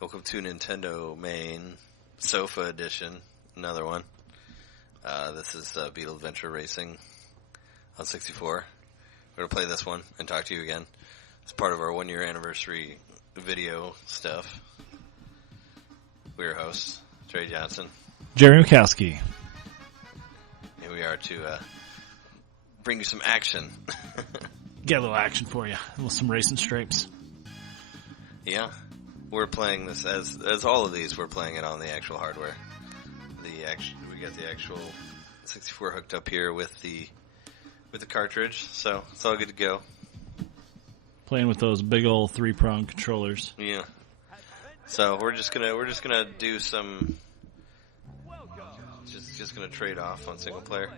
Welcome to Nintendomain Sofa Edition, another one. This is Beetle Adventure Racing on 64. We're going to play this one and talk to you again. It's part of our 1-year anniversary video stuff. We're your hosts, Trey Johnson. Jeremy Mikowski. Here we are to bring you some action. Get a little action for you. Some racing stripes. Yeah. We're playing this as all of these. We're playing it on the actual hardware. We got the actual 64 hooked up here with the cartridge, so it's all good to go. Playing with those big old 3-prong controllers. Yeah. So we're just gonna do some. Just gonna trade off on single player.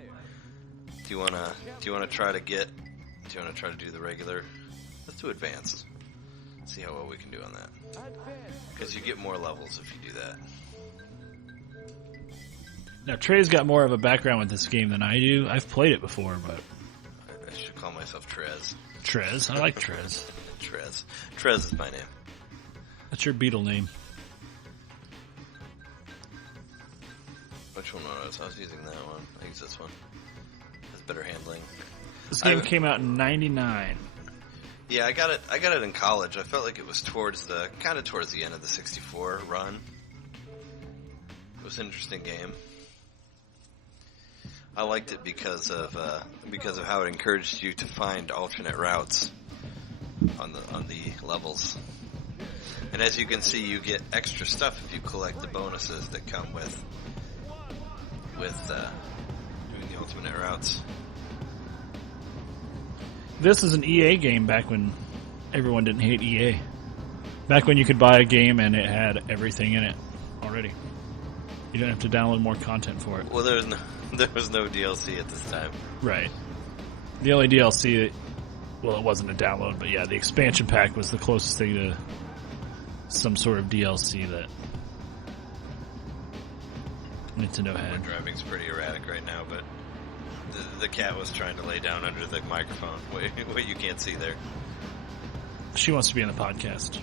Do you wanna try to do the regular? Let's do advanced. See how well we can do on that. Because you get more levels if you do that. Now, Trey's got more of a background with this game than I do. I've played it before, but... I should call myself Trez. Trez? I like Trez. Trez. Trez is my name. That's your Beetle name. Which one was I was using that one. I use this one. Has better handling. This game came out in 99. Yeah, I got it in college. I felt like it was towards the end of the 64 run. It was an interesting game. I liked it because of how it encouraged you to find alternate routes on the levels. And as you can see, you get extra stuff if you collect the bonuses that come with doing the alternate routes. This is an EA game back when everyone didn't hate EA. Back when you could buy a game and it had everything in it already. You didn't have to download more content for it. Well, there was no DLC at this time. Right. The only DLC, well, it wasn't a download, but yeah, the expansion pack was the closest thing to some sort of DLC that Nintendo had. My driving's pretty erratic right now, but the cat was trying to lay down under the microphone. What you can't see there. She wants to be in the podcast.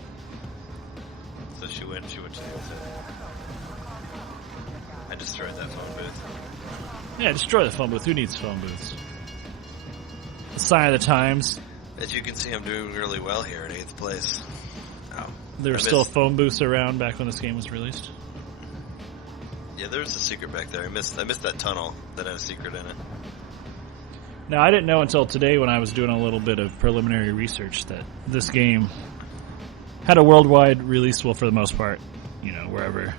So she went to the other side. I destroyed that phone booth. Yeah, destroy the phone booth. Who needs phone booths? The sign of the times. As you can see, I'm doing really well here at 8th place. Oh, there were still phone booths around back when this game was released. Yeah, there was a secret back there. I missed that tunnel that had a secret in it. Now, I didn't know until today when I was doing a little bit of preliminary research that this game had a worldwide release, well, for the most part, wherever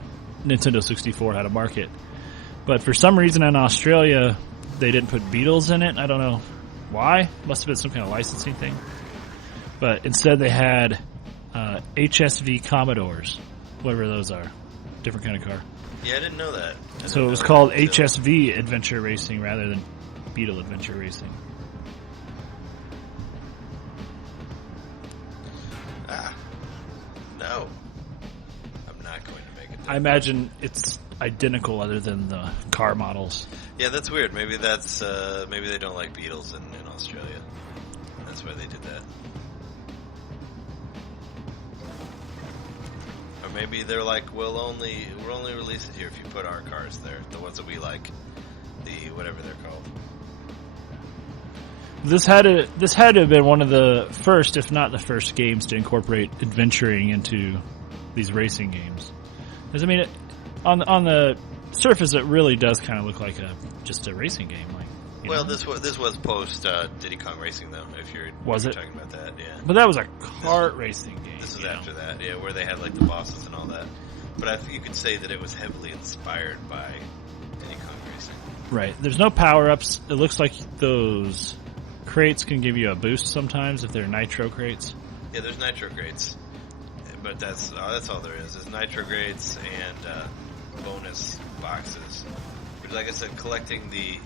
Nintendo 64 had a market. But for some reason in Australia, they didn't put Beatles in it. I don't know why. Must have been some kind of licensing thing. But instead they had HSV Commodores, whatever those are. Different kind of car. Yeah, I didn't know that. So it was called HSV Adventure Racing rather than Beetle Adventure Racing. No. I'm not going to make it. I imagine it's identical other than the car models. Yeah, that's weird. Maybe maybe they don't like Beatles in Australia. That's why they did that. Or maybe they're like, we'll only release it here if you put our cars there, the ones that we like, the whatever they're called. This had to have been one of the first, if not the first, games to incorporate adventuring into these racing games. Because I mean, on the surface, it really does kind of look like just a racing game. Well, this was post Diddy Kong Racing though. If you're talking about that, yeah. But that was a kart racing game. This was after that, yeah, where they had like the bosses and all that. But you could say that it was heavily inspired by Diddy Kong Racing. Right. There's no power-ups. It looks like those crates can give you a boost sometimes if they're nitro crates. Yeah, there's nitro crates, but that's all there is. There's nitro crates and bonus boxes. But like I said, collecting the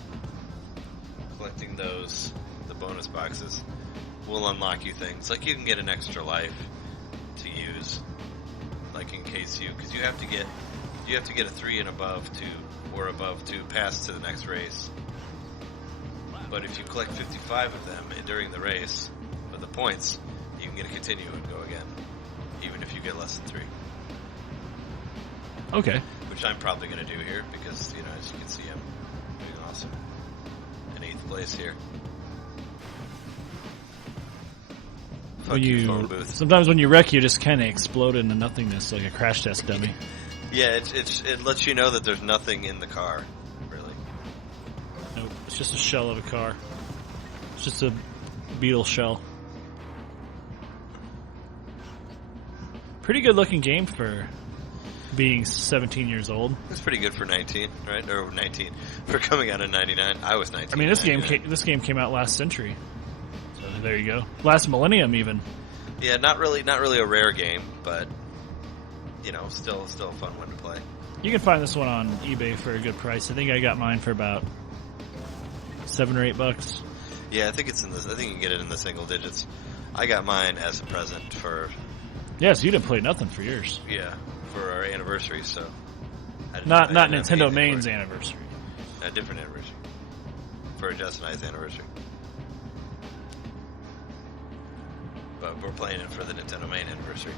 bonus boxes will unlock you things. Like you can get an extra life to use, like in case because you have to get a 3 and above to pass to the next race. But if you collect 55 of them during the race, with the points, you can get to continue and go again, even if you get less than 3. Okay. Which I'm probably going to do here because, you know, as you can see, I'm doing awesome. In 8th place here. Sometimes when you wreck, you just kind of explode into nothingness like a crash test dummy. Yeah, it lets you know that there's nothing in the car, really. Nope, it's just a shell of a car. It's just a Beetle shell. Pretty good looking game for being 17 years old. It's pretty good for 19, right? Or 19 for coming out in 99. I was 19. I mean, this game came out last century. So there you go. Last millennium, even. Yeah, not really a rare game, but you know, still a fun one to play. You can find this one on eBay for a good price. I think I got mine for about $7 or $8. Yeah, I think it's in this. I think you can get it in the single digits. I got mine as a present for. Yes, you didn't play nothing for yours. Yeah, for our anniversary. So. Not Nintendomain's anniversary. A different anniversary. For Justin and I's anniversary. But we're playing it for the Nintendomain anniversary.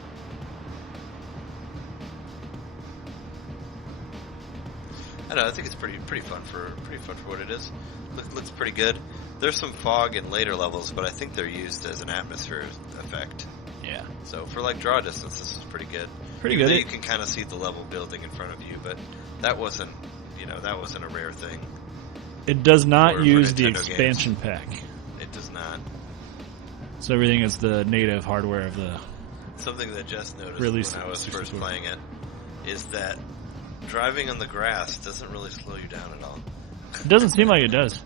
I don't know. I think it's pretty fun for what it is. Looks pretty good. There's some fog in later levels, but I think they're used as an atmosphere effect. Yeah. So for like draw distance, this is pretty good. Pretty good. You can kind of see the level building in front of you, but that wasn't a rare thing. It does not use the expansion pack. It does not. So everything is the native hardware of the. Something that Jess noticed when I was 64. first playing it is that driving on the grass doesn't really slow you down at all. It doesn't seem like it does.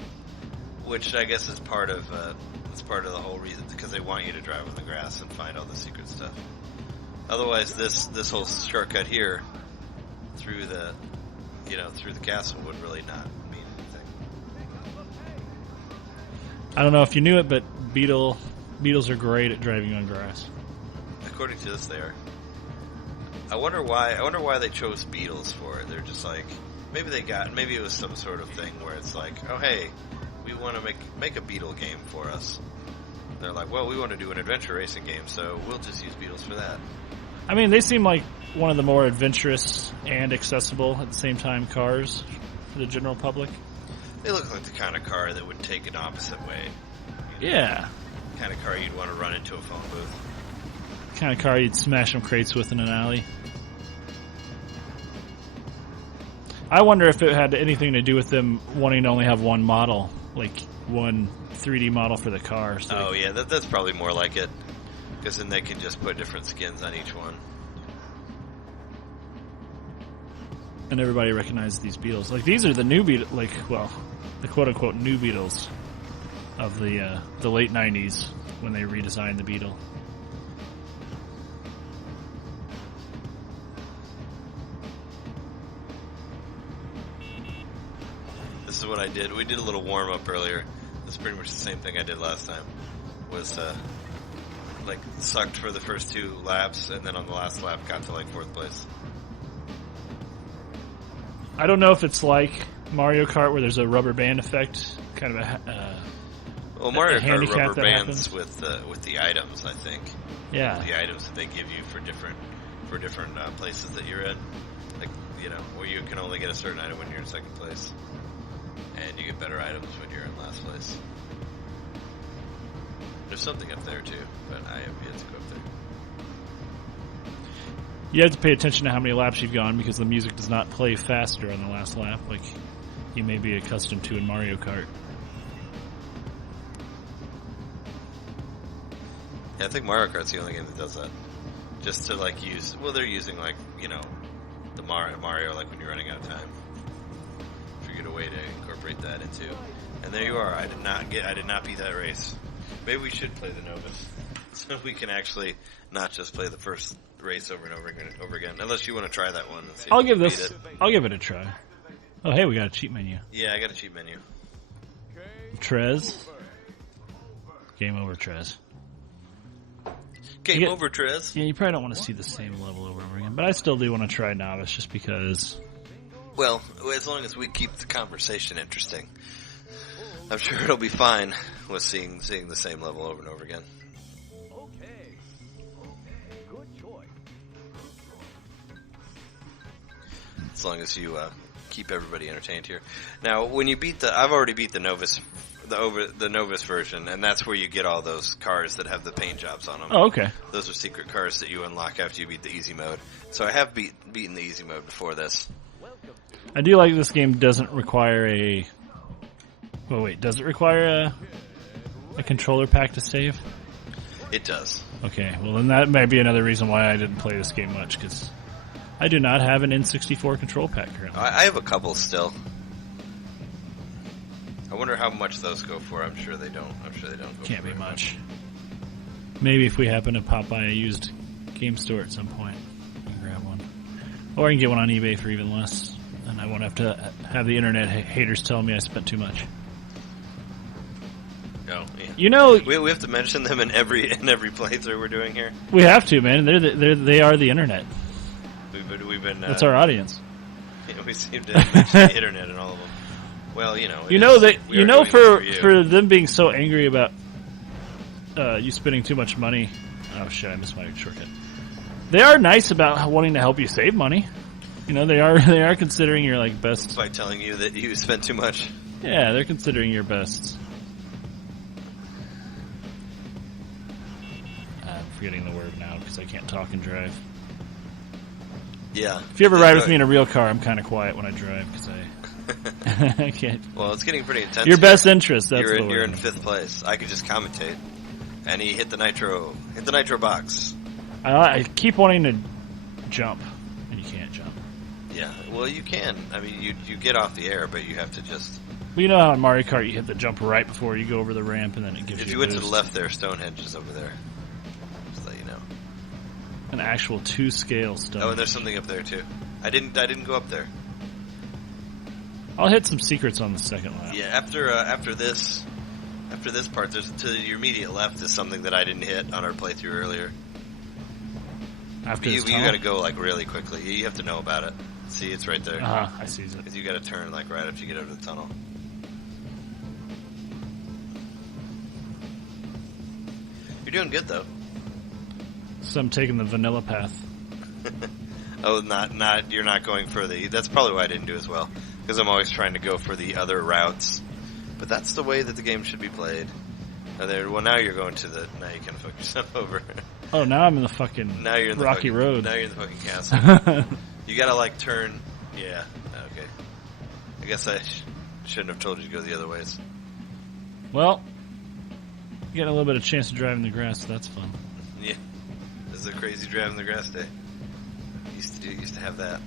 Which I guess is part of the whole reason, because they want you to drive on the grass and find all the secret stuff. Otherwise, this whole shortcut here through the castle would really not mean anything. I don't know if you knew it, but Beetles are great at driving on grass. According to this, they are. I wonder why they chose Beetles for it. They're just like, maybe it was some sort of thing where it's like, oh hey, we want to make a Beetle game for us. They're like, well, we want to do an adventure racing game, so we'll just use Beetles for that. I mean, they seem like one of the more adventurous and accessible at the same time cars for the general public. They look like the kind of car that would take an opposite way. Yeah. The kind of car you'd want to run into a phone booth. The kind of car you'd smash some crates with in an alley. I wonder if it had anything to do with them wanting to only have one model, like one 3D model for the car. So yeah, that's probably more like it. Because then they can just put different skins on each one. And everybody recognizes these Beetles. Like, these are the new Beetles, the quote-unquote new Beetles of the late 90s when they redesigned the Beetle. This is what I did. We did a little warm-up earlier. This is pretty much the same thing I did last time. Was, sucked for the first 2 laps, and then on the last lap got to, 4th place. I don't know if it's like Mario Kart where there's a rubber band effect, kind of Mario Kart rubber happens. bands with the items, I think. Yeah. The items that they give you for different places that you're in. Where you can only get a certain item when you're in 2nd place. And you get better items when you're in last place. There's something up there too, but I have yet to go up there. You have to pay attention to how many laps you've gone because the music does not play faster on the last lap like you may be accustomed to in Mario Kart. Yeah, I think Mario Kart's the only game that does that. Just to they're using the Mario when you're running out of time. Figured a way to incorporate that into. And there you are. I did not beat that race. Maybe we should play the Novus, so we can actually not just play the first race over and over again. Unless you want to try that one. And see I'll give it a try. Oh, hey, we got a cheat menu. Yeah, I got a cheat menu. Trez. Game over, Trez. Game over, Trez. Yeah, you probably don't want to see the same level over and over again, but I still do want to try Novice just because. Well, as long as we keep the conversation interesting. I'm sure it'll be fine with seeing the same level over and over again. Okay, good choice. as long as you keep everybody entertained here. Now, when you beat I've already beat the Novus, the Novus version, and that's where you get all those cars that have the paint jobs on them. Oh, okay. Those are secret cars that you unlock after you beat the easy mode. So I have beaten the easy mode before this. I do like this game doesn't require a... Oh, wait, does it require a controller pack to save? It does. Okay, well then that might be another reason why I didn't play this game much, because I do not have an N64 control pack currently. I have a couple still. I wonder how much those go for. I'm sure they don't. Go Can't for be very much. Maybe if we happen to pop by a used game store at some point, I can grab one. Or I can get one on eBay for even less, and I won't have to have the internet haters tell me I spent too much. Oh, yeah. You know, we have to mention them in every playthrough we're doing here. we have to, man. They are the internet. We've been That's our audience. we seem to mention the internet in all of them. Well, for them being so angry about you spending too much money. Oh shit! I missed my shortcut. They are nice about wanting to help you save money. You know, they are considering your like best by telling you that you spent too much. Yeah, they're considering your best. I'm forgetting the word now because I can't talk and drive. Yeah. If you ever ride with me in a real car, I'm kind of quiet when I drive because I can't. Well, it's getting pretty intense. Your best interest. That's you're the word. You're in 5th place. I could just commentate. And he hit the nitro box. I keep wanting to jump, and you can't jump. Yeah, well, you can. I mean, you get off the air, but you have to just... Well, you know how in Mario Kart you hit the jump right before you go over the ramp, and then it gives you If you went to the left there, Stonehenge is over there. Just let you know. An actual 2-scale Stonehenge. Oh, and there's something up there, too. I didn't go up there. I'll hit some secrets on the second lap. Yeah, after this part, there's to your immediate left is something that I didn't hit on our playthrough earlier. After you got to go like really quickly. You have to know about it. See, it's right there. I see it. Because you got to turn like right after you get out of the tunnel. You're doing good though. So I'm taking the vanilla path. Oh, you're not going for the... That's probably why I didn't do as well. Because I'm always trying to go for the other routes. But that's the way that the game should be played. Well, now you're going to the... Now you can fuck yourself over. Oh, now I'm in the fucking now you're in the rocky fucking, road. Now you're in the fucking castle. You gotta, like, turn... Yeah, okay. I guess I shouldn't have told you to go the other ways. Well, getting a little bit of chance to drive in the grass, so that's fun. Yeah. This is a crazy driving the grass day. Used to have that.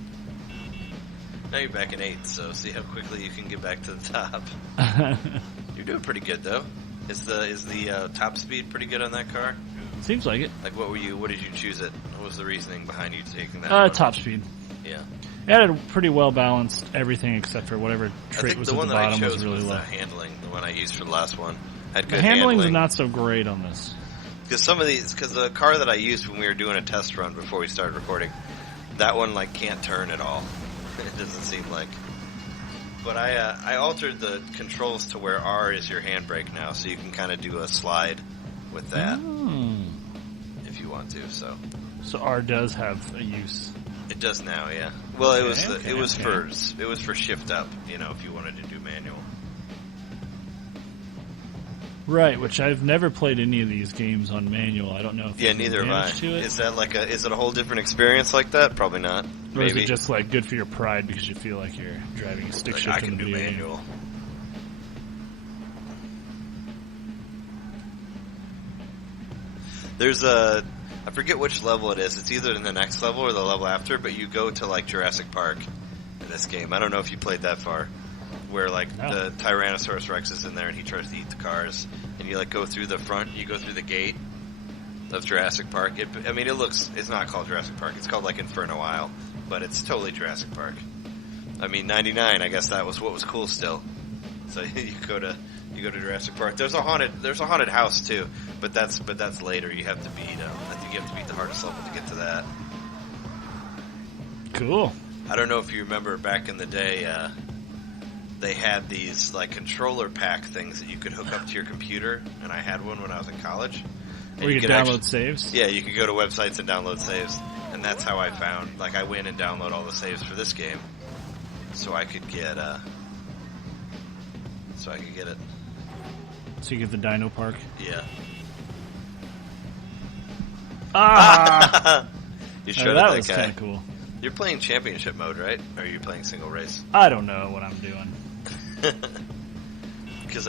Now you're back in 8th, so see how quickly you can get back to the top. You're doing pretty good though. Is the top speed pretty good on that car? Seems like it. Like what did you choose it? What was the reasoning behind you taking that? Top speed. Yeah. It had a pretty well balanced everything except for whatever trait was at the bottom I chose was really low. The handling. The one I used for the last one had good the handling's handling. not so great on this. Because the car that I used when we were doing a test run before we started recording, that one like can't turn at all. It doesn't seem like. But I altered the controls to where R is your handbrake now, so you can kind of do a slide with that if you want to. So R does have a use. It does now, yeah. Well, it was for shift up. You know, if you wanted to do manual. Right, which I've never played any of these games on manual. I don't know if neither have I. Is that is it a whole different experience like that? Probably not. Or is it just like good for your pride because you feel like you're driving a stick shift in the video game? Manual. There's I forget which level it is. It's either in the next level or the level after, but you go to like Jurassic Park in this game. I don't know if you played that far. Where the Tyrannosaurus Rex is in there and he tries to eat the cars, and you like go through the front, you go through the gate of Jurassic Park. It's not called Jurassic Park. It's called like Inferno Isle, but it's totally Jurassic Park. I mean, 99. I guess that was what was cool still. So you go to Jurassic Park. There's a haunted house too, but that's later. You have to beat. I think you have to beat the hardest level to get to that. Cool. I don't know if you remember back in the day. They had these like controller pack things that you could hook up to your computer, and I had one when I was in college. Where you could download saves? Yeah, you could go to websites and download saves, and that's how I found. Like, I went and download all the saves for this game, so I could get it. So you get the Dino Park? Yeah. Ah! You shredded that that was guy. kind of cool. You're playing championship mode, right? Or are you playing single race? I don't know what I'm doing. Because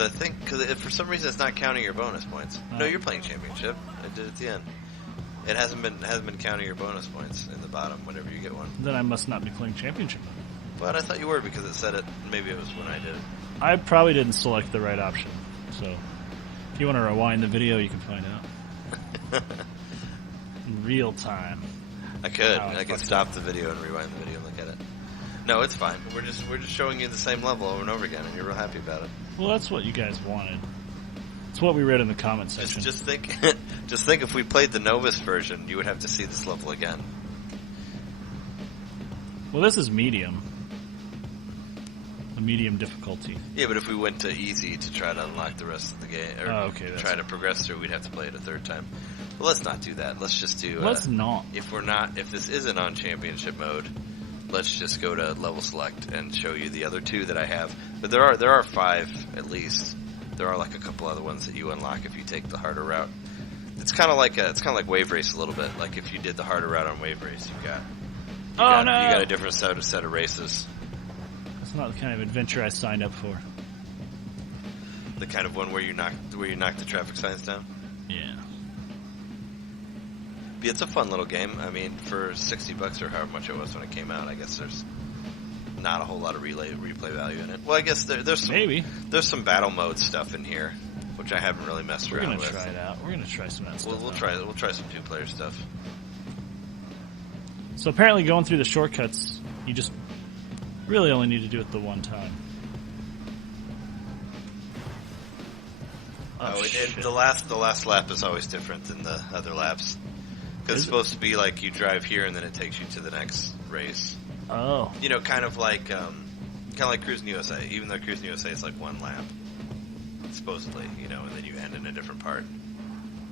for some reason it's not counting your bonus points. No, you're playing championship. I did at the end. It hasn't been counting your bonus points in the bottom whenever you get one. Then I must not be playing championship mode. But I thought you were because it said it. Maybe it was when I did it. I probably didn't select the right option. So if you want to rewind the video, you can find out. In real time. I could. I could stop the video and rewind the video and look at it. No, it's fine. We're just showing you the same level over and over again, and you're real happy about it. Well, that's what you guys wanted. It's what we read in the comment section. Just think if we played the Novus version, you would have to see this level again. Well, this is medium. A medium difficulty. Yeah, but if we went to easy to try to unlock the rest of the game, or try to progress through, we'd have to play it a third time. But let's not do that. Let's just do... Let's not. If this isn't on championship mode, let's just go to level select and show you the other two that I have. But there are 5 at least. There are like a couple other ones that you unlock if you take the harder route. It's kind of like Wave Race a little bit. Like if you did the harder route on Wave Race, you got a different set of races. That's not the kind of adventure I signed up for. The kind of one where you knock the traffic signs down. Yeah. But it's a fun little game. I mean, for $60 or however much it was when it came out, I guess there's not a whole lot of replay value in it. Well, I guess there's some battle mode stuff in here, which I haven't really messed around with. We're gonna try it out. We're gonna try some of that stuff. We'll try some 2-player stuff. So apparently, going through the shortcuts, you just really only need to do it the one time. The last lap is always different than the other laps. Because it's supposed to be like you drive here and then it takes you to the next race. Oh. You know, kind of like Cruising USA. Even though Cruising USA is like one lap, supposedly, you know, and then you end in a different part.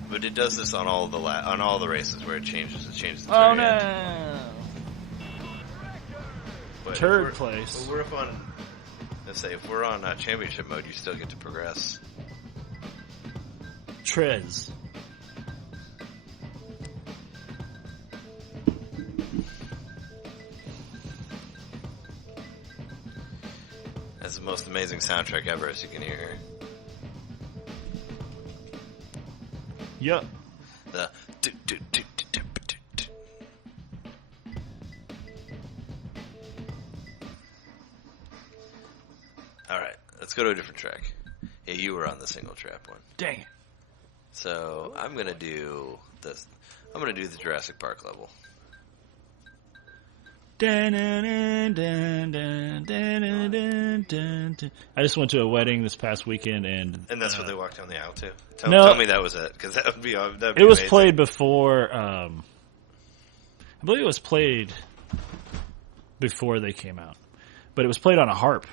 But it does this on all the races where it changes. It changes. Oh no! But Third place. But if we're on championship mode, you still get to progress. Trez. That's the most amazing soundtrack ever, as you can hear here. Yup. The Alright, let's go to a different track. Yeah, you were on the single trap one. Dang it. So, I'm gonna do this. I'm gonna do the Jurassic Park level. I just went to a wedding this past weekend, and that's what they walked down the aisle to. Tell me that was it, because that would be. That'd be it was amazing. played before. I believe it was played before they came out, but it was played on a harp.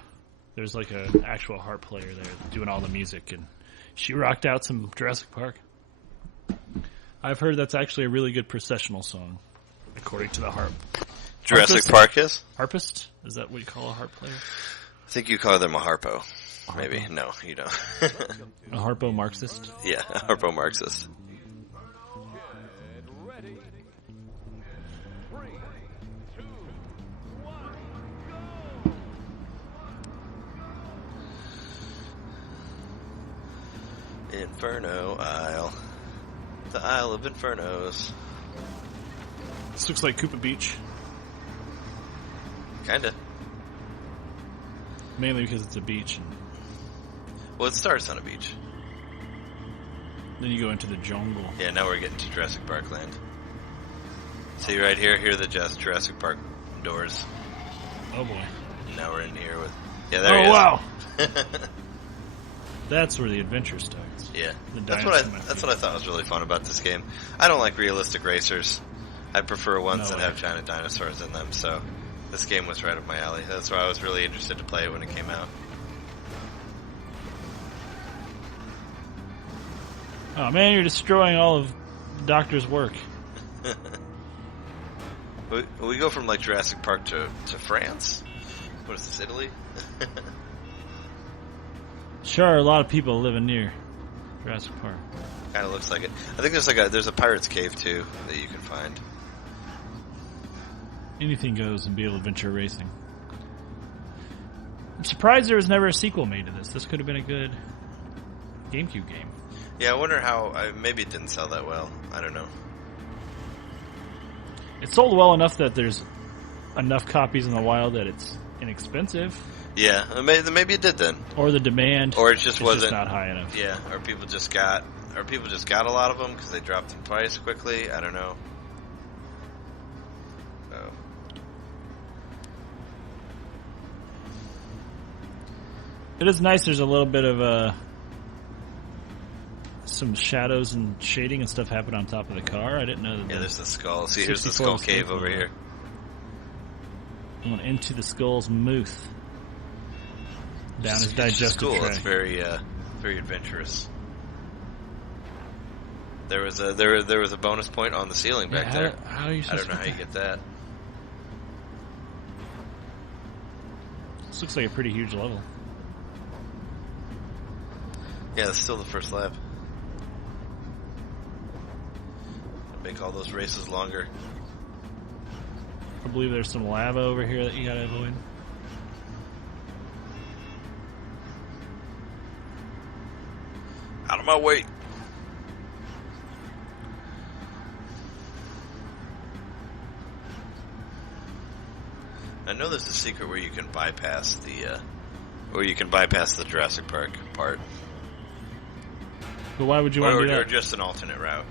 There's like an actual harp player there doing all the music, and she rocked out some Jurassic Park. I've heard that's actually a really good processional song, according to the harp. Jurassic Park is? Harpist? Is that what you call a harp player? I think you call them a harpo. Maybe. No, you don't. A harpo Marxist? Yeah, a harpo Marxist. Inferno Isle. The Isle of Infernos. This looks like Koopa Beach. Kinda. Mainly because it's a beach. Well, it starts on a beach. Then you go into the jungle. Yeah, now we're getting to Jurassic Park land. See right here? Here are the Jurassic Park doors. Oh boy. Now we're in here with... Yeah, there he is. Oh wow! That's where the adventure starts. Yeah. That's what I thought was really fun about this game. I don't like realistic racers. I prefer ones that have giant dinosaurs in them, so... This game was right up my alley. That's why I was really interested to play it when it came out. Oh man, you're destroying all of the Doctor's work. We go from like Jurassic Park to France, What is this, Italy? Sure, a lot of people living near Jurassic Park. Kind of looks like it. I think there's a pirate's cave too that you can find. Anything goes in Beetle Adventure Racing. I'm surprised there was never a sequel made to this. This could have been a good GameCube game. Yeah, I wonder how. Maybe it didn't sell that well. I don't know. It sold well enough that there's enough copies in the wild that it's inexpensive. Yeah, maybe it did then. Or the demand, or it just wasn't just not high enough. Yeah, or people just got a lot of them because they dropped in price quickly. I don't know. Oh. It is nice. There's a little bit of some shadows and shading and stuff happen on top of the car. I didn't know that. Yeah, there's the skull. See, here's the skull cave over here. Going into the skull's mouth. Down his digestive tract. tract. It's very, very adventurous. There was a bonus point on the ceiling back there. How are you I don't know how you get that. This looks like a pretty huge level. Yeah, that's still the first lap. Make all those races longer. I believe there's some lava over here that you gotta avoid. Out of my way. I know there's a secret where you can bypass the Jurassic Park part. But why would you want to do that? Or just an alternate route.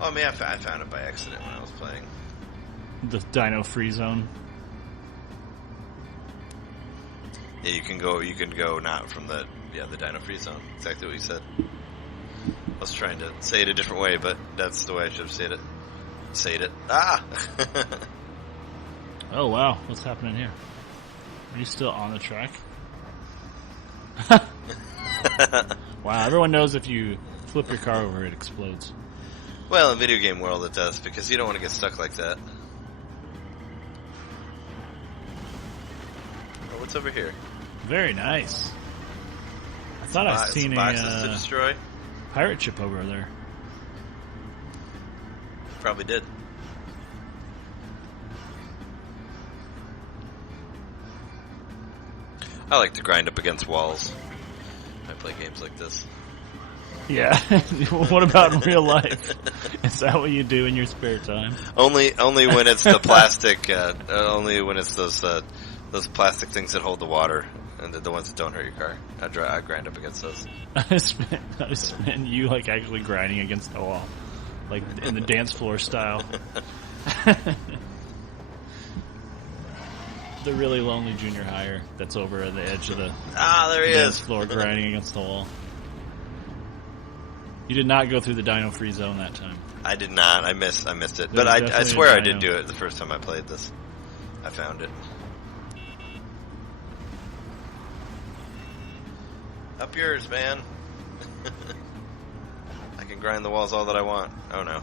Well, I mean, I found it by accident when I was playing. The Dino Free Zone. Yeah, you can go not from the Dino Free Zone. Exactly what you said. I was trying to say it a different way, but that's the way I should have said it. Ah! Oh, wow. What's happening here? Are you still on the track? Wow, everyone knows if you flip your car over, it explodes. Well, in video game world it does, because you don't want to get stuck like that. Oh, what's over here? Very nice. I thought I seen boxes to destroy. Pirate ship over there. Probably did. I like to grind up against walls. I play games like this. Yeah. What about in real life? Is that what you do in your spare time? Only when it's the plastic. Only when it's those plastic things that hold the water and the ones that don't hurt your car. I grind up against those. I spent you like actually grinding against the wall, like in the dance floor style. The really lonely junior hire that's over at the edge of the there he dance is. floor grinding against the wall. You did not go through the Dino Free Zone that time. I did not. I missed it. There's But I swear a I did dino. do it the first time I played this. I found it. Up yours, man. I can grind the walls all that I want. Oh no.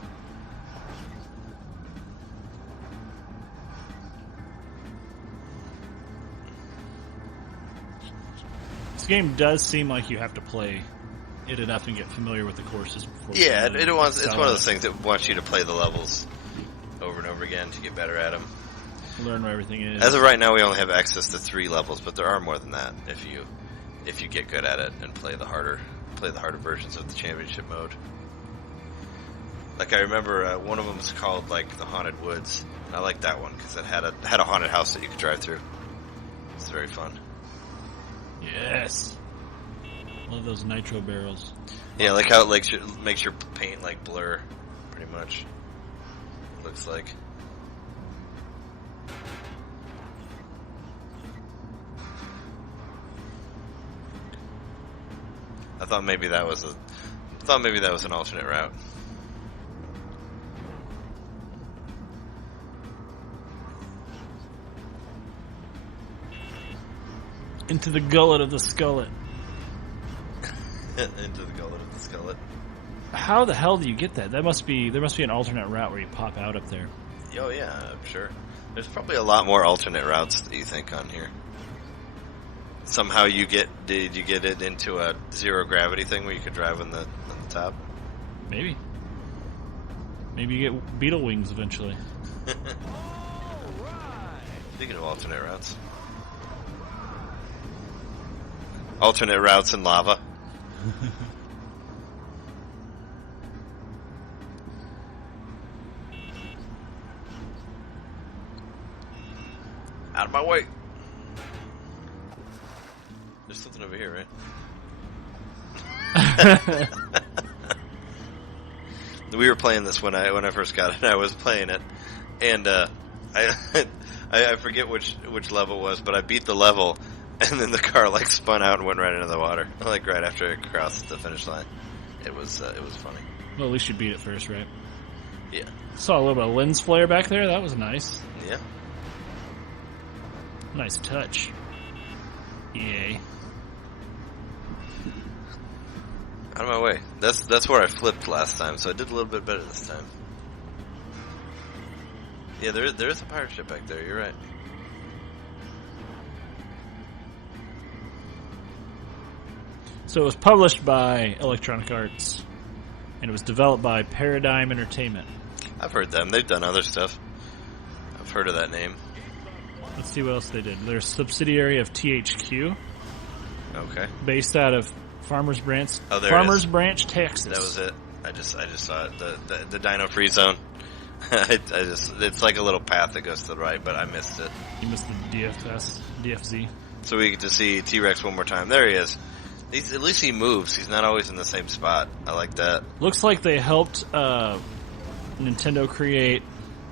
This game does seem like you have to play it enough and get familiar with the courses before. Yeah, you really it's one of sell those things that wants you to play the levels over and over again to get better at them. Learn where everything is. As of right now, we only have access to 3 levels, but there are more than that if you get good at it and play the harder versions of the championship mode. Like I remember one of them was called like the Haunted Woods. I like that one because it had a haunted house that you could drive through. It's very fun. Yes. Love those nitro barrels. Yeah, like how it makes your paint like blur, pretty much. Looks like. I thought maybe that was an alternate route. Into the gullet of the skullet. Into the gullet of the skullet. How the hell do you get that? There must be an alternate route where you pop out up there. Oh yeah, I'm sure. There's probably a lot more alternate routes that you think on here. somehow did you get it into a zero gravity thing where you could drive on the top? Maybe. Maybe you get beetle wings eventually. Speaking of alternate routes. Alternate routes in lava. Out of my way. There's something over here, right? We were playing this when I first got it. I was playing it, and I forget which level it was, but I beat the level, and then the car like spun out and went right into the water, like right after it crossed the finish line. It was funny. Well, at least you beat it first, right? Yeah. Saw a little bit of lens flare back there. That was nice. Yeah. Nice touch. Yay. Out of my way. That's where I flipped last time, so I did a little bit better this time. Yeah, there's a pirate ship back there. You're right. So it was published by Electronic Arts, and it was developed by Paradigm Entertainment. I've heard them. They've done other stuff. I've heard of that name. Let's see what else they did. They're a subsidiary of THQ. Okay. Based out of Farmers Branch, Branch, Texas. That was it. I just saw it. The Dino Free Zone. It's like a little path that goes to the right, but I missed it. You missed the DFZ. So we get to see T-Rex one more time. There he is. At least he moves. He's not always in the same spot. I like that. Looks like they helped Nintendo create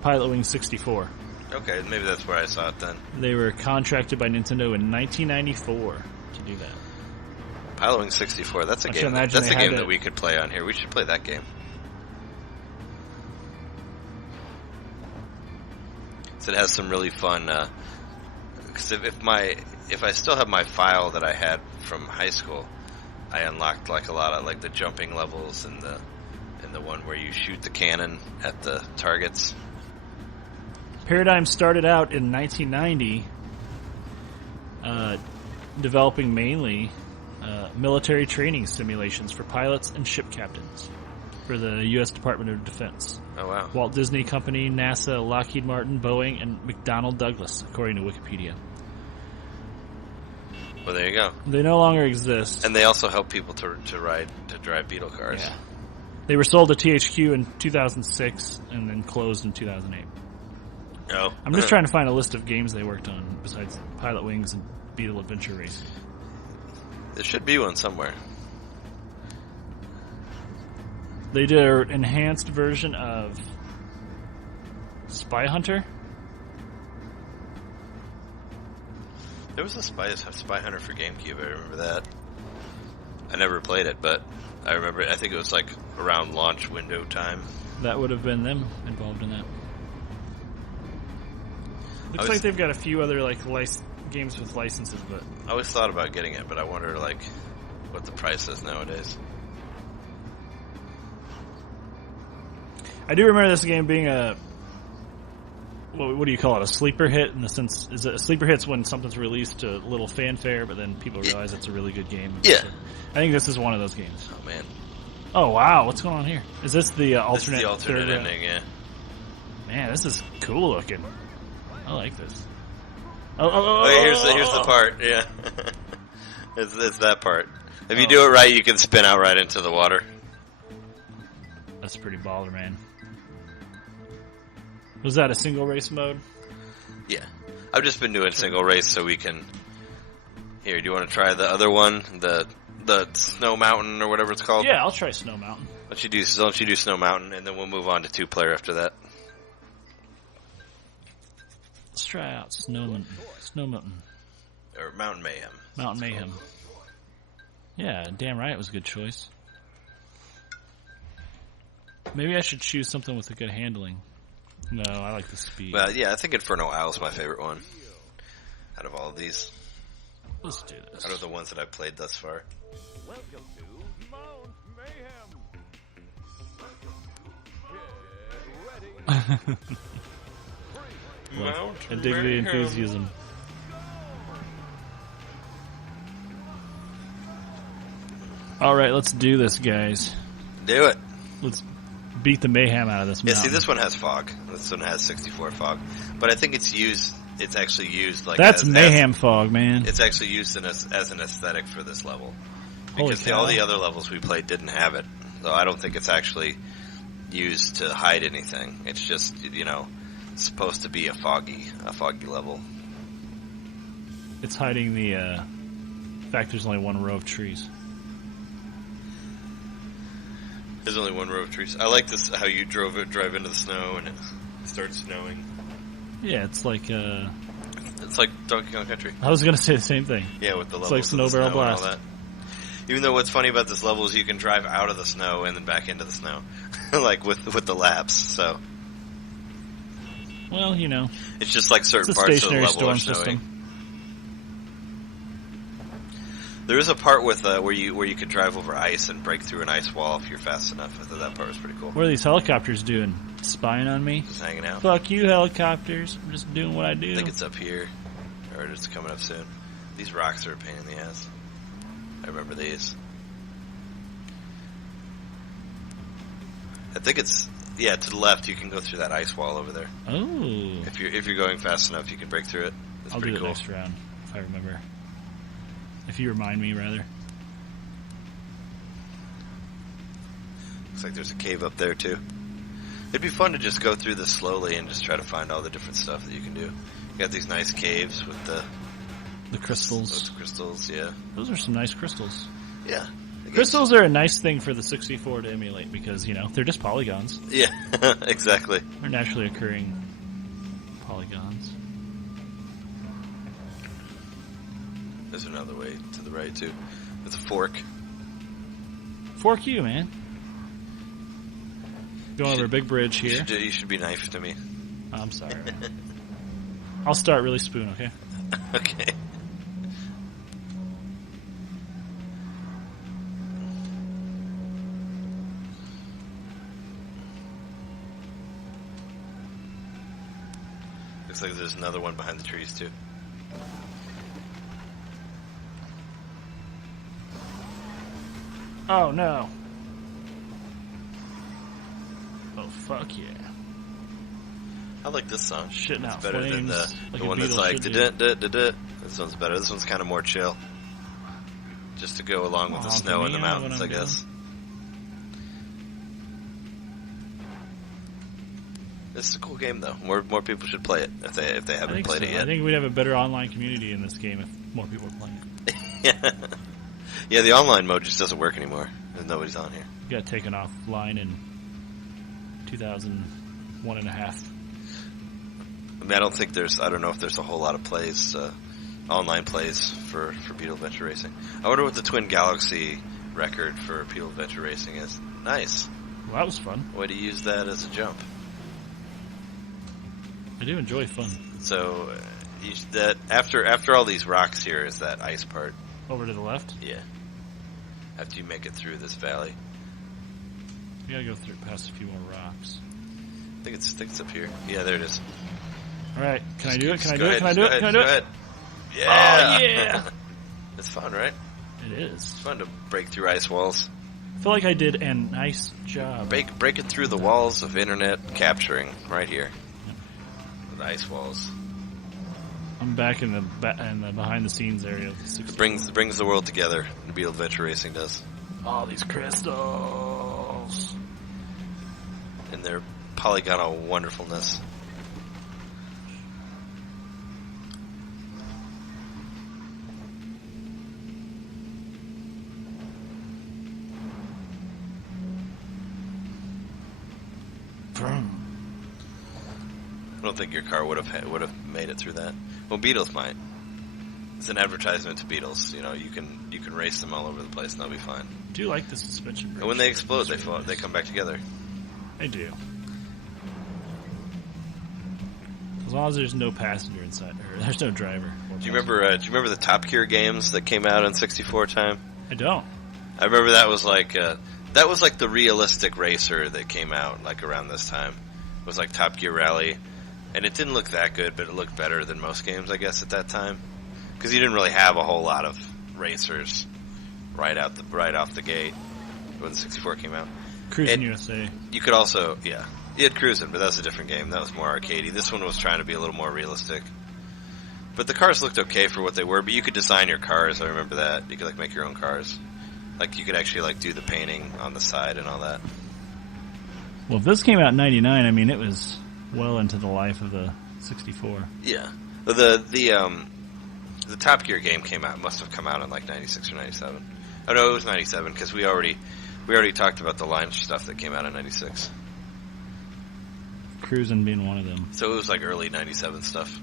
Pilot Wing 64. Okay, maybe that's where I saw it then. They were contracted by Nintendo in 1994 to do that. Pilot Wing 64. That's a game. That's a game that we could play on here. We should play that game. So it has some really fun. Because if I still have my file that I had from high school, I unlocked like a lot of like the jumping levels and the one where you shoot the cannon at the targets. Paradigm started out in 1990, developing mainly military training simulations for pilots and ship captains for the U.S. Department of Defense. Oh, wow. Walt Disney Company, NASA, Lockheed Martin, Boeing, and McDonnell Douglas, according to Wikipedia. Well, there you go. They no longer exist. And they also help people to drive Beetle cars. Yeah. They were sold to THQ in 2006 and then closed in 2008. Oh. I'm just trying to find a list of games they worked on besides Pilot Wings and Beetle Adventure Racing. There should be one somewhere. They did an enhanced version of Spy Hunter. There was a Spy Hunter for GameCube. I remember that. I never played it, but I remember it. I think it was like around launch window time. That would have been them involved in that. Looks like they've got a few other like games with licenses, but I always thought about getting it, but I wonder like what the price is nowadays. I do remember this game being a what do you call it? A sleeper hit in the sense is it a sleeper hit's when something's released to little fanfare, but then people realize it's a really good game. Yeah, so I think this is one of those games. Oh man! Oh wow, what's going on here? Is this the alternate? This is the alternate ending, yeah. Man, this is cool looking. I like this. Here's the part. Yeah, it's that part. If you do it right, you can spin out right into the water. That's pretty baller, man. Was that a single race mode? Yeah, I've just been doing single race so we can. Here, do you want to try the other one, the Snow Mountain or whatever it's called? Yeah, I'll try Snow Mountain. Don't you do Snow Mountain, and then we'll move on to 2-player after that. Let's try out Snow Mountain. Or Mountain Mayhem. Mountain Mayhem. Yeah, damn right it was a good choice. Maybe I should choose something with a good handling. No, I like the speed. Well, yeah, I think Inferno Isle is my favorite one. Out of all of these. Let's do this. Out of the ones that I've played thus far. Welcome to Mount Mayhem. Get ready. I dig the enthusiasm. All right, let's do this, guys. Do it. Let's beat the mayhem out of this Yeah, mountain. see, this one has fog. This one has 64 fog. But I think it's actually used like That's mayhem fog, man. It's actually used as an aesthetic for this level. Holy Because cow. all the other levels we played didn't have it. So I don't think it's actually used to hide anything. It's just, supposed to be a foggy level. It's hiding the fact there's only one row of trees. There's only one row of trees. I like this, how you drive into the snow and it starts snowing. Yeah, it's like It's like Donkey Kong Country. I was gonna say the same thing. Yeah, with the It's levels like of Snow the Barrel snow and all Blast. that. Even though what's funny about this level is you can drive out of the snow and then back into the snow, like with the laps. So Well, it's just like certain it's a parts of the stationary level storm are snowing. system. There is a part with where you could drive over ice and break through an ice wall if you're fast enough. I thought that part was pretty cool. What are these helicopters doing? Spying on me? Just hanging out. Fuck you, helicopters! I'm just doing what I do. I think it's up here, or it's coming up soon. These rocks are a pain in the ass. I remember these. I think it's to the left. You can go through that ice wall over there. Oh, If you're going fast enough, you can break through it. It's I'll do pretty it cool. next round if I remember. If you remind me, rather. Looks like there's a cave up there too. It'd be fun to just go through this slowly and just try to find all the different stuff that you can do. You got these nice caves with the Crystals. crystals, yeah. Those are some nice crystals. Yeah. I guess- Crystals are a nice thing for the 64 to emulate because, they're just polygons. Yeah, exactly. They're naturally occurring polygons. There's another way to the right too. It's a fork. Fork you, man. Going over a big bridge here. You should be nice to me. I'm sorry. I'll start really spoon, okay? Okay. Looks like there's another one behind the trees too. Oh, no. Oh, fuck yeah. I like this song. Shitting out It's better than flames the like a one that's Beetle like should da-da-da-da-da. This one's better. This one's kind of more chill. Just to go along with the Aw, snow and the me, I know mountains, what I I'm guess. This is a cool game, though. More people should play it if they I haven't think played so. it yet. I think we'd have a better online community in this game if more people were playing it. Yeah. Yeah, the online mode just doesn't work anymore. There's nobody's on here. It got taken offline in 2001 and a half. I mean, I don't know if there's a whole lot of plays, online plays for Beetle Adventure Racing. I wonder what the Twin Galaxy record for Beetle Adventure Racing is. Nice. Well, that was fun. Way to use that as a jump. I do enjoy fun. So, after all these rocks here is that ice part. Over to the left. Yeah. After you make it through this valley. We gotta go through past a few more rocks. I think it's up here. Yeah, there it is. Alright, can I do it? Can I Go do it? ahead, Can I do go it? ahead, Can I do go it? ahead. Yeah! Oh, yeah! It's fun, right? It is. It's fun to break through ice walls. I feel like I did a nice job. Breaking through the walls of internet capturing right here. The ice walls. I'm back in the behind the scenes area of the 60. It brings the world together. The Beetle Adventure Racing does. All these crystals. And their polygonal wonderfulness. Vroom. I don't think your car would have made it through that. Well, Beetles might. It's an advertisement to Beetles. You can race them all over the place and they'll be fine. I do like the suspension bridge. And when they explode, It's really they nice. come back together. They do. As long as there's no passenger inside, or there's no driver. Do you remember the Top Gear games that came out in 64 time? I don't. I remember that was like the realistic racer that came out like around this time. It was like Top Gear Rally, and it didn't look that good, but it looked better than most games, I guess, at that time, because you didn't really have a whole lot of racers right off the gate when the 64 came out. Cruising USA. You could also, you had Cruising, but that was a different game. That was more arcadey. This one was trying to be a little more realistic. But the cars looked okay for what they were, but you could design your cars. I remember that. You could, like, make your own cars. Like, you could actually, like, do the painting on the side and all that. Well, if this came out in 99, I mean, it was well into the life of the 64. Yeah. The Top Gear game must have come out in, like, 96 or 97. Oh, no, it was 97, because we already talked about the launch stuff that came out in 96. Cruising being one of them. So it was, like, early 97 stuff.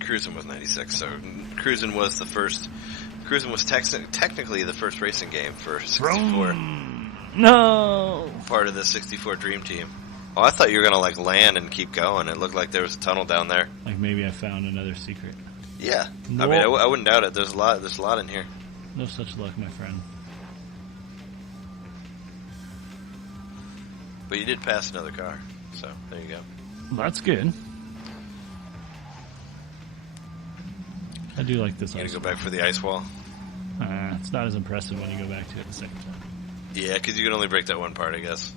Cruising was 96, so Cruising was technically the first racing game for 64. No! Part of the 64 Dream Team. Oh, I thought you were going to, like, land and keep going. It looked like there was a tunnel down there. Like maybe I found another secret. Yeah. No. I mean, I wouldn't doubt it. There's a lot in here. No such luck, my friend. But you did pass another car, so there you go. Well, that's good. I do like this. You gonna go back for the ice wall? It's not as impressive when you go back to it the second time. Yeah, because you can only break that one part, I guess.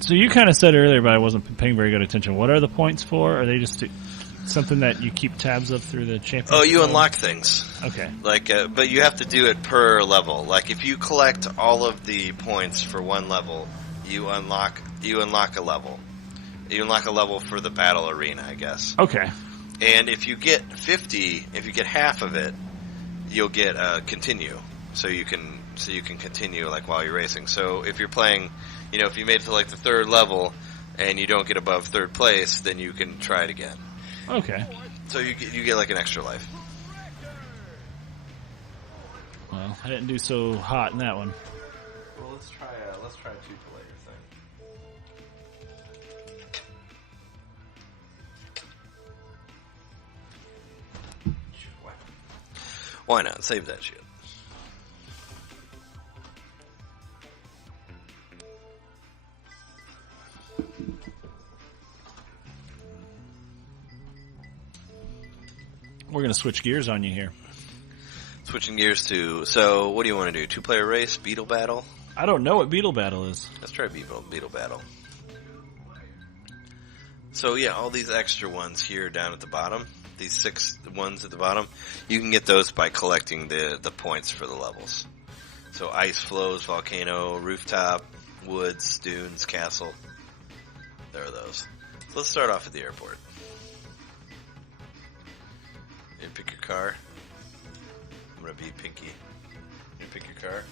So you kind of said earlier, but I wasn't paying very good attention. What are the points for? Are they just something that you keep tabs of through the championship? Oh, you unlock things. Okay. Like, but you have to do it per level. Like, if you collect all of the points for one level, you unlock a level. You unlock a level for the battle arena, I guess. Okay. And if you get 50, if you get half of it, you'll get continue. So you can continue, like, while you're racing. So if you're playing, if you made it to, like, the third level and you don't get above third place, then you can try it again. Okay. So you get like an extra life. Well, I didn't do so hot in that one. Well, let's try a 2-player thing. Why not? Save that shit. We're going to switch gears on you here. Switching gears to, so what do you want to do? 2-player race? Beetle battle? I don't know what Beetle Battle is. Let's try Beetle battle. So yeah, all these extra ones here down at the bottom, these 6 ones at the bottom, you can get those by collecting the points for the levels. So ice flows, volcano, rooftop, woods, dunes, castle. There are those. So let's start off at the airport. You pick your car. I'm gonna be Pinky. You pick your car.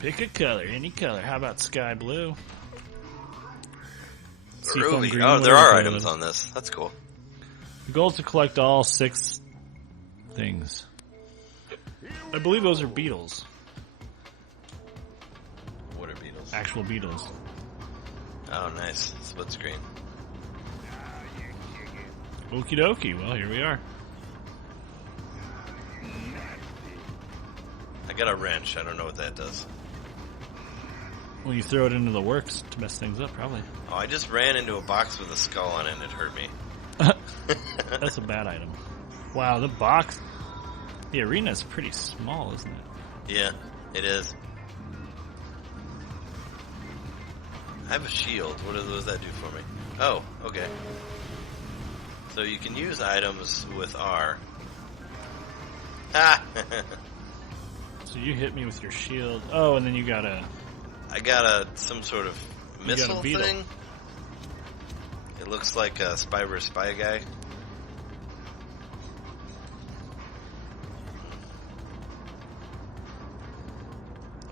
Pick a color, any color. How about sky blue? Ruby. Green, Oh, there are whatever items on this. That's cool. The goal is to collect all 6 things. I believe those are beetles. What are beetles? Actual beetles. Oh, nice. Split screen. Okie dokie. Well, here we are. I got a wrench. I don't know what that does. Well, you throw it into the works to mess things up, probably. Oh, I just ran into a box with a skull on it and it hurt me. That's a bad item. Wow, the box... The arena is pretty small, isn't it? Yeah, it is. I have a shield. What does that do for me? Oh, okay. So you can use items with R. Ha! So you hit me with your shield. Oh, and then you got a... I got some sort of missile beetle. thing. It looks like a spy guy.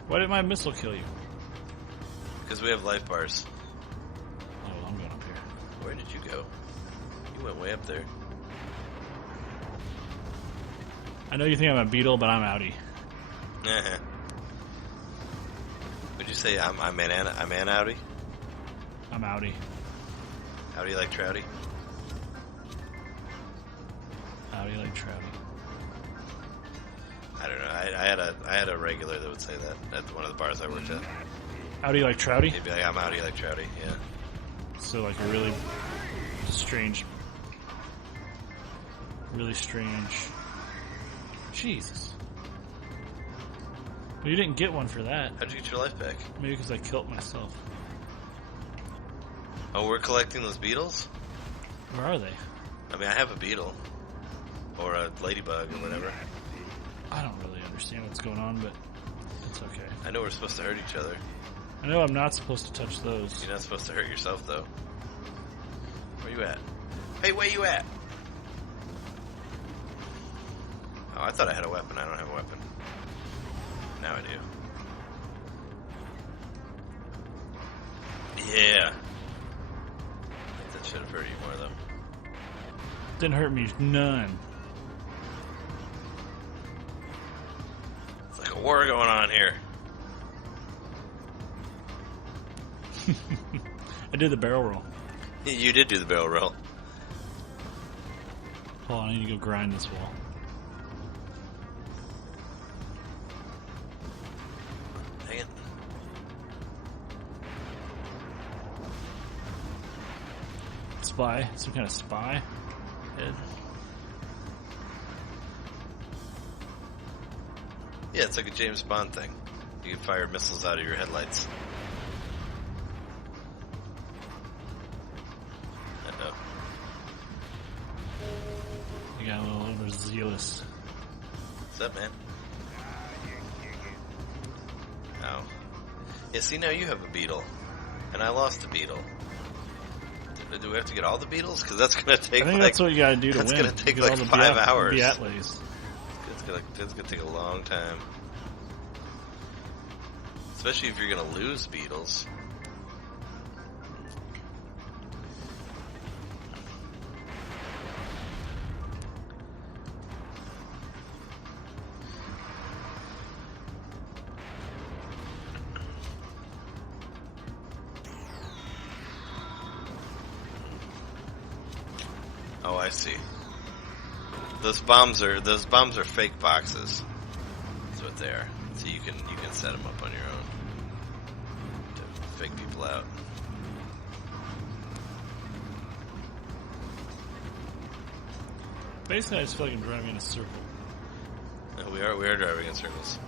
Why did my missile kill you? Because we have life bars. Oh, well, I'm going up here. Where did you go? You went way up there. I know you think I'm a beetle, but I'm outie. Would you say I'm an outie? I'm outie. Outie like trouty? Outie like trouty. I don't know. I had a regular that would say that at one of the bars I worked at. Outie like trouty? He'd be like, I'm outie like trouty. Yeah. So like a really strange. Really strange. Jesus. Well, you didn't get one for that. How'd you get your life back? Maybe because I killed myself. Oh, we're collecting those beetles? Where are they? I mean, I have a beetle. Or a ladybug or whatever. I don't really understand what's going on, but it's okay. I know we're supposed to hurt each other. I know I'm not supposed to touch those. You're not supposed to hurt yourself, though. Where you at? Hey, where you at? Oh, I thought I had a weapon. I don't have a weapon. Now I do. Yeah. That should have hurt you more, though. Didn't hurt me none. It's like a war going on here. I did the barrel roll. You did do the barrel roll. Hold on, I need to go grind this wall. Dang it. Spy? Some kind of spy? Head. Yeah, it's like a James Bond thing. You can fire missiles out of your headlights. I know. You got a little overzealous. What's up, man? Oh. Yeah, see, now you have a beetle. And I lost a beetle. Do we have to get all the beetles? Because that's going to take I think that's what you gotta do to win. That's going to take Get like all the 5 hours. Beatles. It's going to take a long time. Especially if you're going to lose beetles. Oh, I see. Those bombs are fake boxes. That's what they are. So you can set them up on your own to fake people out. Basically, I just feel like I'm driving in a circle. No, we are driving in circles.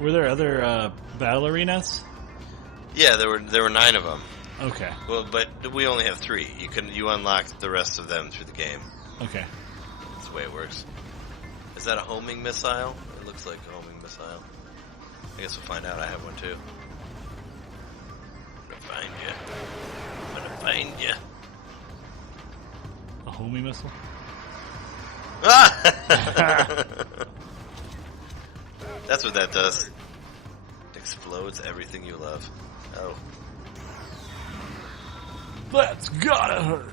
Were there other battle arenas? Yeah, there were 9 of them. Okay. Well, but we only have 3. You unlock the rest of them through the game. Okay. That's the way it works. Is that a homing missile? It looks like a homing missile. I guess we'll find out. I have one too. I'm gonna find you. I'm gonna find you. A homing missile? Ah! That's what that does. It explodes everything you love. Oh. That's gotta hurt.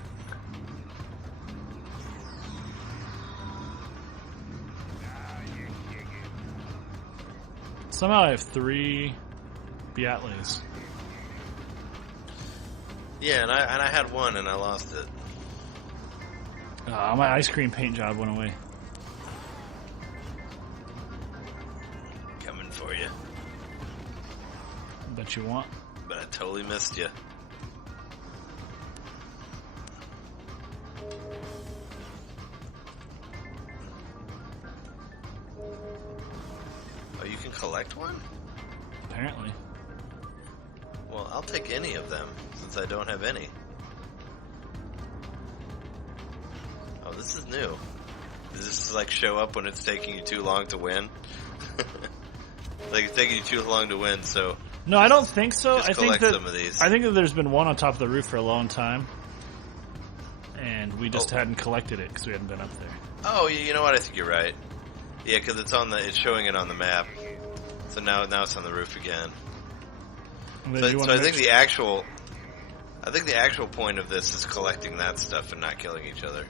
Somehow I have 3 Beatles. Yeah, and I had one and I lost it. My ice cream paint job went away. Coming for you. Bet you want. But I totally missed you. Oh, you can collect one? Apparently. Well, I'll take any of them, since I don't have any. Oh, this is new. Does this, like, show up when it's taking you too long to win? Like, it's taking you too long to win, so... No, I don't think so. Just I think collect some of these. I think that there's been one on top of the roof for a long time. And we just hadn't collected it because we hadn't been up there. Oh, you know what? I think you're right. Yeah, because it's showing it on the map. So now it's on the roof again. And then So, you so wanna I make think the actual point of this is collecting that stuff and not killing each other.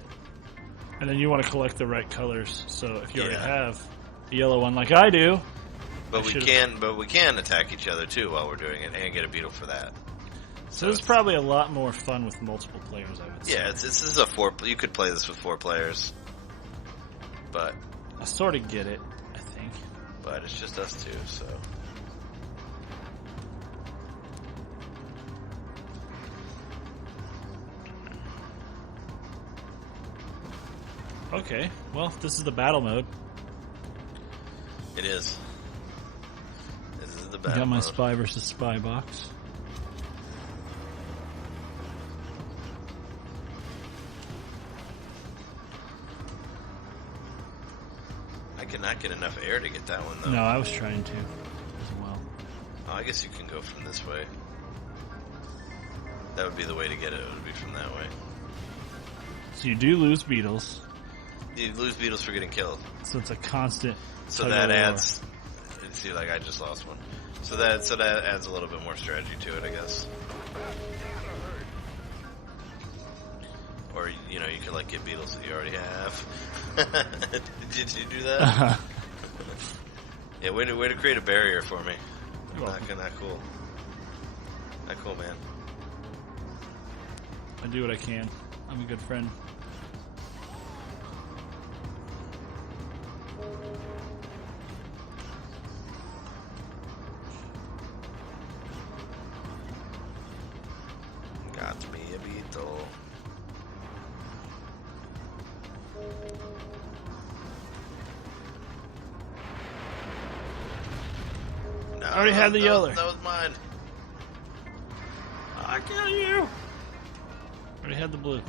And then you want to collect the right colors. So if you already Yeah. have a yellow one like I do, But we can attack each other too while we're doing it and get a beetle for that. so it's probably a lot more fun with multiple players, I would say. Yeah, this is a 4. You could play this with 4 players, but I sort of get it, I think. it's just us 2. So Okay, well, this is the battle mode. It is. This is the I battle got my mode. spy versus spy box. I cannot get enough air to get that one, though. No, I was trying to as well. Oh, I guess you can go from this way. That would be the way to get it. It would be from that way. So you do lose beetles, You lose beetles for getting killed. so it's a constant. So tug that of war. adds... See, like, I just lost one. So that adds a little bit more strategy to it, I guess. Or, you know, you could, like, get beetles that you already have. Did you do that? Yeah, way to create a barrier for me. You're Not welcome. cool. Not cool, man. I do what I can. I'm a good friend. Got me a beetle. No, I already had the yeller. That was mine. I kill you! Already had the blue.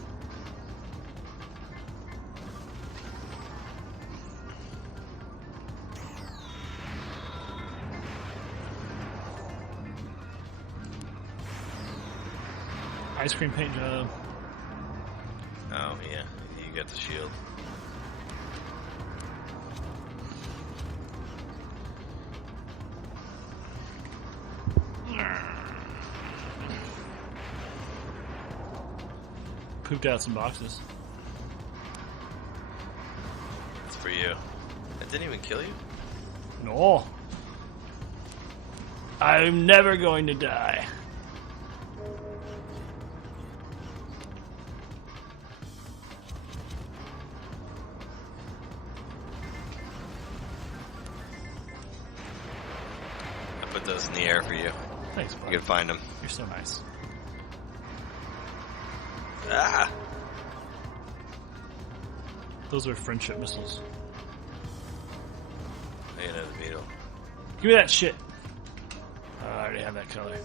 Ice cream paint job. Oh, yeah. You got the shield. Pooped out some boxes. It's for you. It didn't even kill you? No. I'm never going to die. I put those in the air for you. Thanks, You bud. can find them. You're so nice. Ah! Those are friendship missiles. I got another beetle. Give me that shit. I already have that color.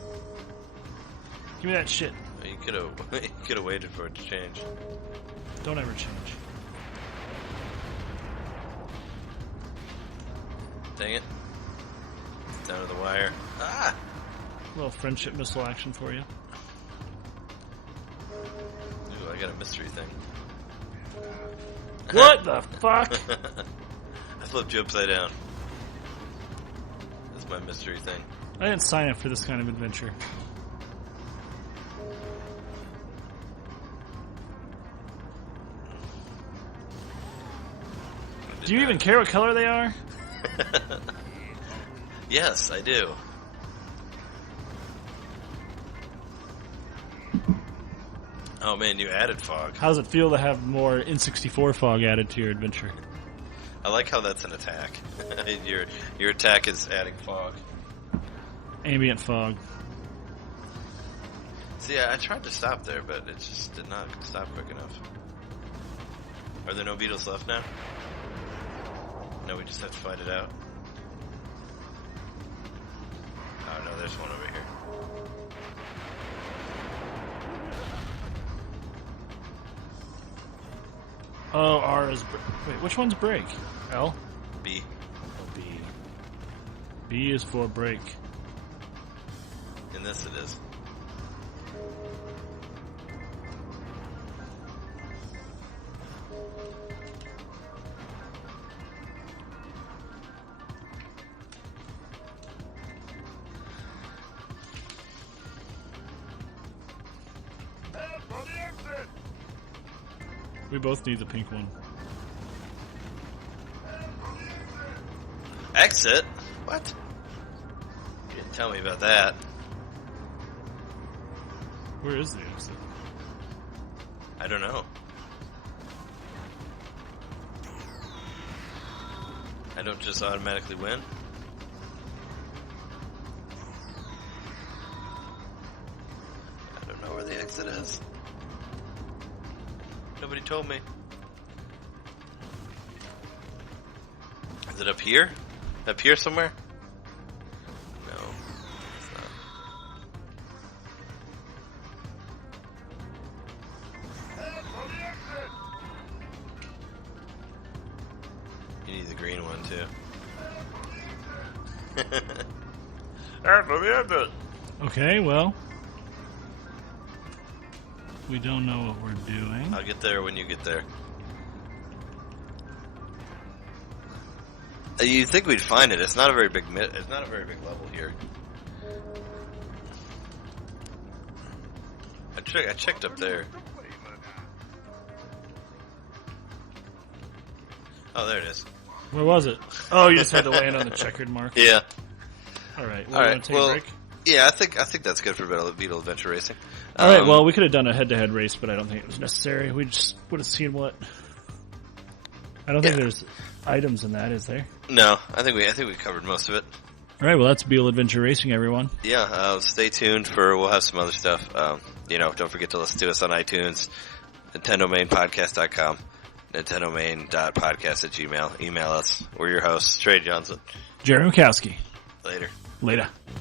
Give me that shit. You could have waited for it to change. Don't ever change. Dang it. Down to the wire. Ah! A little friendship missile action for you. Ooh, I got a mystery thing. What the fuck? I flipped you upside down. That's my mystery thing. I didn't sign up for this kind of adventure. Do you even care what color they are? Yes, I do. Oh man, you added fog. How does it feel to have more N64 fog added to your adventure? I like how that's an attack. your attack is adding fog. Ambient fog. See, I tried to stop there, but it just did not stop quick enough. Are there no beetles left now? No, we just have to fight it out. Oh no, there's one over here. Oh, R is... Wait, which one's break? L? B. Oh, B. B is for break. In this it is. Head for the exit! We both need the pink one. Exit? What? You didn't tell me about that. Where is the exit? I don't know. I don't just automatically win. I don't know where the exit is. Nobody told me. Is it up here? Up here somewhere? No. It's not. Head for the exit! You need the green one, too. Head for the exit! Okay, well, we don't know what we're doing. I'll get there when you get there. You'd think we'd find it. It's not a very big it's not a very big level here. I checked up there. Oh, there it is. Where was it? Oh, you just had to land on the checkered mark. Yeah. All right. All right. Want to take Well, a break? yeah. I think that's good for Beetle Adventure Racing. All right. Well, we could have done a head-to-head race, but I don't think it was necessary. We just would have seen what. I don't think there's items in that, is there? No, I think we covered most of it. All right. Well, that's Beetle Adventure Racing, everyone. Yeah. Stay tuned for. We'll have some other stuff. Don't forget to listen to us on iTunes, Nintendomainpodcast.com, Nintendomain.podcast@gmail. Email us. We're your hosts, Trey Johnson. Jerry Mikowski. Later. Later.